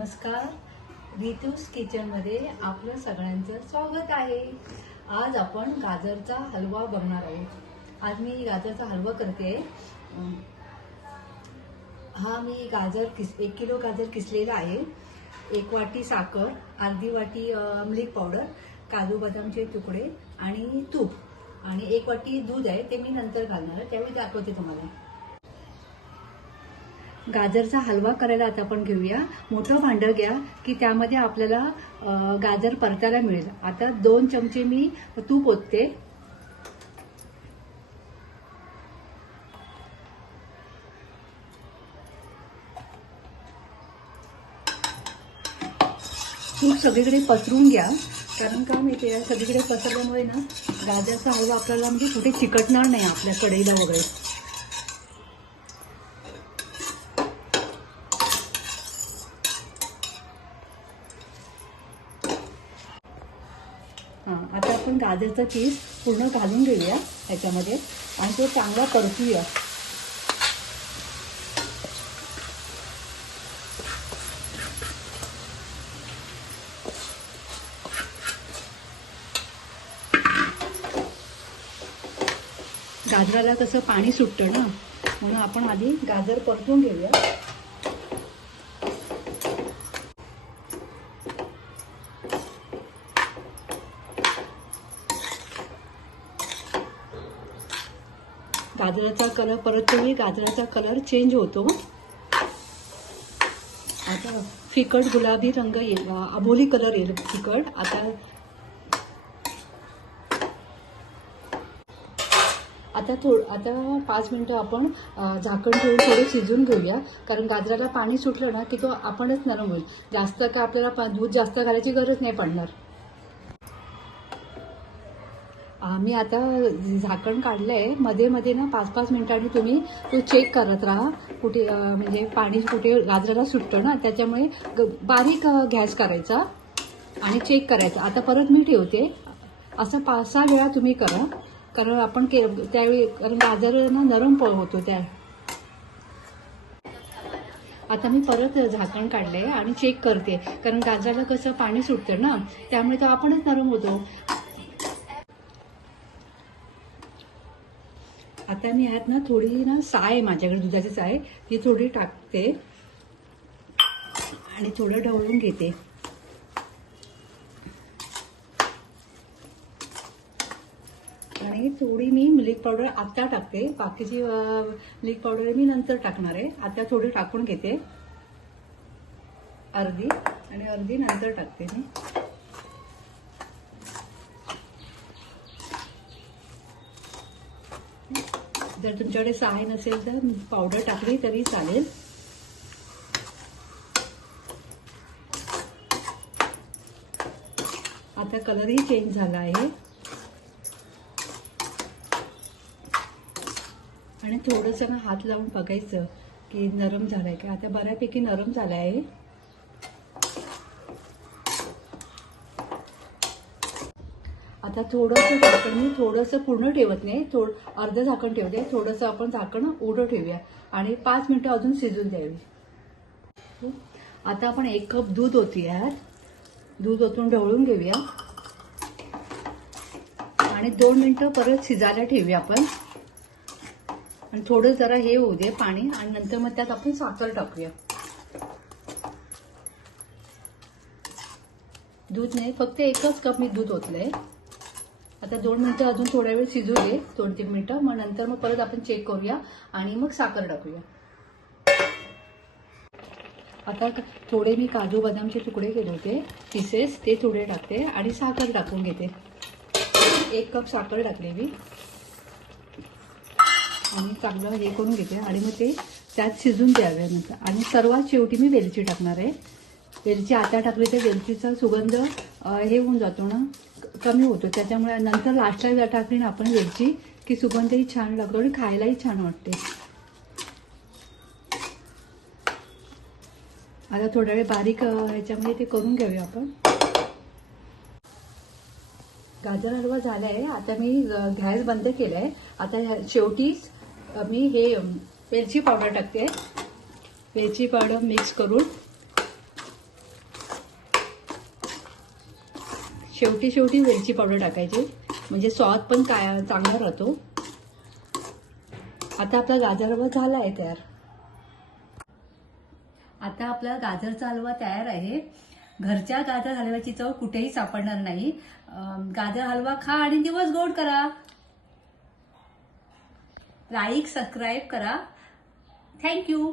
नमस्कार, रितूस किचनमध्ये आपलं सगळ्यांचं स्वागत आहे। आज आपण गाजरचा हलवा बनवणार आहोत। आज मी गाजरचा हलवा करते। मी गाजर 1 किलो गाजर किसलेला आहे, 1 वाटी साखर, अर्धी वाटी मिल्क पावडर, काजू बदामचे तुकडे आणि तूप आणि 1 वाटी दूध आहे, ते मी नंतर घालणार आहे, त्यावेळी दाखवते तुम्हाला। गाजरचा हलवा करायला आता आपण घेऊया। मोठं भांडं घ्या की त्यामध्ये आपल्याला गाजर परतायला मिळेल। आता 2 चमचे मी तूप ओतते। तूप सगळीकडे पसरून घ्या, कारण का माहिती आहे, सगळीकडे पसरल्यामुळे ना गाजरचा हलवा आपल्याला म्हणजे कुठे चिकटणार नाही आपल्या कढईला वगैरे। आता आपण गाजरचा किस पूर्ण घालून घेऊया ह्याच्यामध्ये आणि तो चांगला परतूया। गाजराला कसं पाणी सुटतं ना, म्हणून आपण आधी गाजर परतून घेऊया। गाजराचा कलर परततेही गाजराचा कलर चेंज होतो। आता फिकट गुलाबी रंग येईल, अबोली कलर येईल फिकट। आता 5 मिनिटं आपण झाकण ठेवून थोडं शिजून घेऊया, कारण गाजराला पाणी सुटलं ना की तो आपणच नरम होईल। जास्त का आपल्याला दूध जास्त घालायची गरज नाही पडणार। मी आता झाकण काढलंय, मध्ये मध्ये ना 5-5 मिनिटांनी तुम्ही तो चेक करत राहा, कुठे म्हणजे पाणी कुठे गाजराला सुटतं ना, त्याच्यामुळे बारीक गॅस करायचा आणि चेक करायचा। आता परत मी ठेवते, असं 5-6 वेळा तुम्ही करा, कारण आपण त्यावेळी कारण गाजर ना नरम होतो त्या। आता मी परत झाकण काढलंय आणि चेक करते, कारण गाजराला कसं पाणी सुटतं ना, त्यामुळे तो आपणच नरम होतो। आता मी ह्यात ना थोडी ना साय, माझ्याकडे दुधाची साय, ती थोडी टाकते आणि थोडं ढवळून घेते। आणि थोडी मी मिल्क पावडर आता टाकते, बाकीची मिल्क पावडर मी नंतर टाकणार आहे। आता थोडी टाकून घेते, अर्धी, आणि अर्धी नंतर टाकते मी। जर तुमच्याकडे साय नसेल तर पावडर टाकली तरी चालेल। आता कलरही चेंज झाला आहे आणि थोडंसं ना हात लावून बघायचं की नरम झालाय का। आता बऱ्यापैकी नरम झाला आहे। आता थोडंसं झाकण मी थोडंसं पूर्ण ठेवत नाही, अर्ध झाकण ठेवते, थोडंसं आपण झाकण उघडं ठेवूया आणि 5 मिनिटं अजून शिजून द्यावी। आता आपण 1 कप दूध ओतूया, दूध ओतून ढवळून घेऊया आणि 2 मिनिटं परत शिजायला ठेवूया आपण। आणि थोडं जरा हे होऊ दे पाणी, आणि नंतर मग त्यात आपण साखर टाकूया। दूध नाही, फक्त 1च कप मी दूध ओतलंय। आता 2 मिनिटं अजून थोडा वेळ शिजू दे, 2-3 मिनिटं, मग नंतर मग परत आपण चेक करूया आणि मग साखर टाकूया। आता थोडे मी काजू बदामचे तुकडे केले होते पीसेस, ते थोडे टाकते आणि साखर टाकून घेते। 1 कप साखर टाकले मी आणि चांगलं हे करून घेते आणि मग ते त्यात शिजून द्यावे नंतर। आणि सर्वात शेवटी मी वेलची टाकणार आहे। वेलची आता टाकली तर वेलचीचा सुगंध हे होऊन जातो ना, कमी होतो, त्याच्यामुळे नंतर लास्टला टाकली ना आपण वेलची की सुगंधही छान लागतो आणि खायलाही छान वाटते। आता थोडा वेळ बारीक ह्याच्यामध्ये ते करून घेऊया आपण। गाजर हलवा झालाय, आता मी गॅस बंद केलाय। आता शेवटीच मी हे वेलची पावडर टाकते, वेलची पावडर मिक्स करून शेवटी शेवटी वेलची पावडर टाकायची, म्हणजे स्वाद पण काय चांगला राहतो. आता आपला गाजर हलवा झाला आहे तयार. आता आपला गाजरचा हलवा तयार आहे. घरच्या गाजर हलव्याची चव कुठेही सापडणार नाही. गाजर हलवा खा आणि दिवस गोड करा. लाईक सबस्क्राईब करा. थँक्यू.